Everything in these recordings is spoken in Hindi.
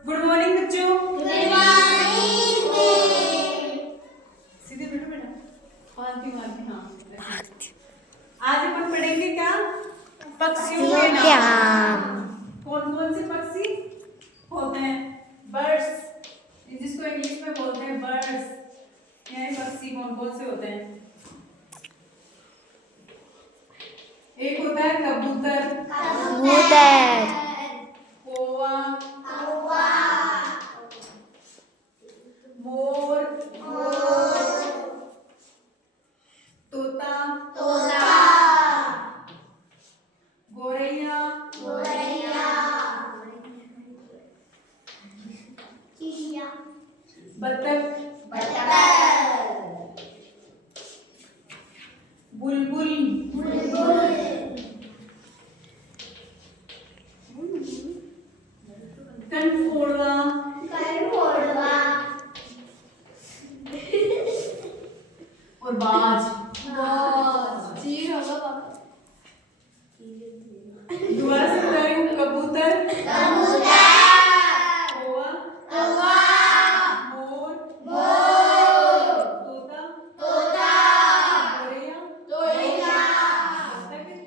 गुड मॉर्निंग बच्चों। Good morning. सीधे बैठो बेटा, पालती मारती। हाँ, आज अपन पढ़ेंगे क्या? पक्षियों के नाम। कौन कौन से पक्षी होते हैं? बर्ड्स, जिसको इंग्लिश में बोलते हैं बर्ड्स। यानी पक्षी कौन कौन से होते हैं? एक होता है कबूतर, कौवा, मोर, तोता, गोरैया, बतख, बुलबुल, कनफोड़वा, और बाज। दोबारा से बता रही हूँ। कबूतर, कौवा, मोर, तोता, गोरैया, बतख,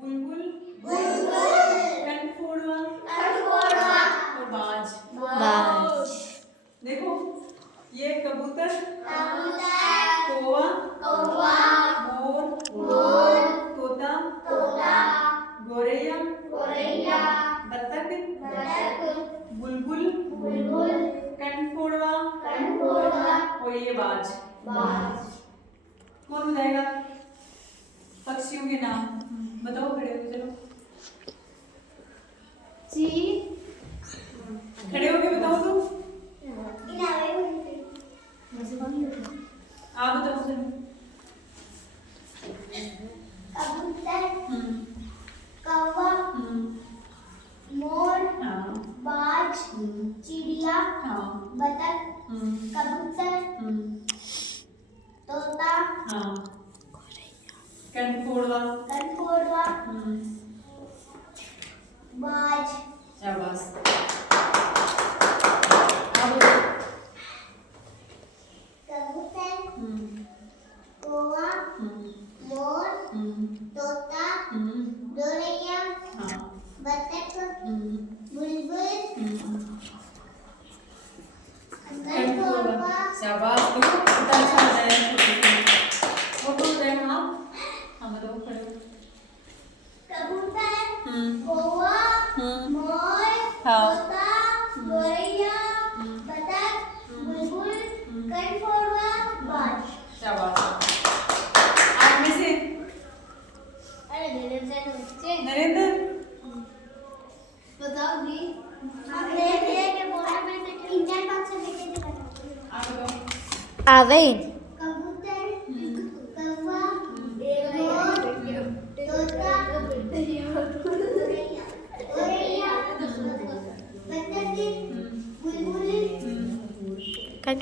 बुलबुल, कनफोड़वा और बाज। देखो, ये कबूतर, कौवा, मोर, तोता, गोरैया, बतख, बुलबुल, कनफोड़वा और ये बाज। कौन बताएगा पक्षियों के नाम? बताओ, खड़े हो चलो, खड़े होके बताओ तो। आप बताओ चलो। कबूतर, कौवा, मोर, हाँ, बाज, चिड़िया, हाँ, बतख, कबूतर, तोता, हाँ, कनफोड़वा, बाज। शाबाश। आप बताओ। कबूतर, कौवा, मोर, तोता, गोरैया, हाँ, बतख, बुलबुल, कनफोड़वा। शाबाश, देखो कितना अच्छा बताया। और तो बताए हाँ। हाँ बताओ, खड़े हो। कबूतर, कौवा, मोर, हाँ, तोता, गोरैया, बतख, बुलबुल, कनफोड़वा, बाज। शाबाश। आप में से नरेंद्र बताओ जी। आपने के बोला मैं तो 3-4 बात से लेके आप बताओ। Aven. कबूतर, कौवा, मोर, तोता, गोरैया, बतख, बुलबुल, Kan